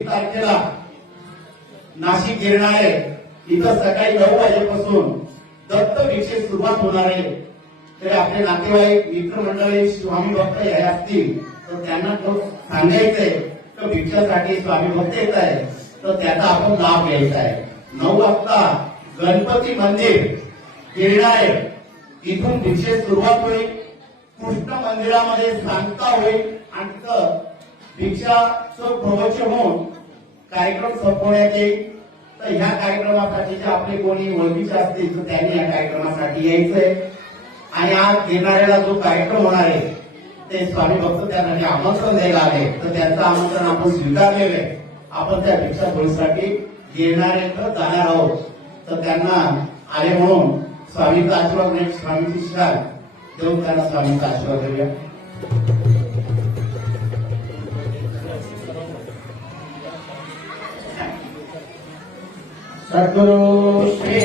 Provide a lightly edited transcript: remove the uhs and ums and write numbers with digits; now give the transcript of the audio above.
तारखेला नाशिक गिरणारे इथं सकाळी 9 वाजेपासून दत्त भिक्षेस सुरुवात होणार आहे. तरी आपले नातेवाईक मित्रमंडळी स्वामी भक्त हे असतील तर त्यांना सांगायचंय की भिक्षासाठी स्वामी भक्त येत आहे तर त्याचा आपण लाभ घ्यायचा आहे. 9 वाजता गणपती मंदिर गिरणारे इथून भिक्षेस सुरुवात होईल. कृष्ण मंदिरामध्ये सांगता होईल आणि तिथं भिक्षाचं प्रवचन होऊन कार्यक्रम संपवण्यात येईल. तर ह्या कार्यक्रमासाठी जे आपले कोणी ओळखीचे असतील तर त्यांनी या कार्यक्रमासाठी यायचंय. आणि आज गिरणाऱ्याला जो कार्यक्रम होणार आहे ते स्वामी भक्त त्यांना आमंत्रण द्यायला आले तर त्यांचं आमंत्रण आपण स्वीकारलेलं आहे. आपण त्या भिक्षा सोयीसाठी गिरणाऱ्याकडे जाणार आहोत तर त्यांना आले म्हणून स्वामीचा आशीर्वाद नाही स्वामीची शाल देऊन त्यांना स्वामीचा आशीर्वाद देऊया. सद्गुरु श्री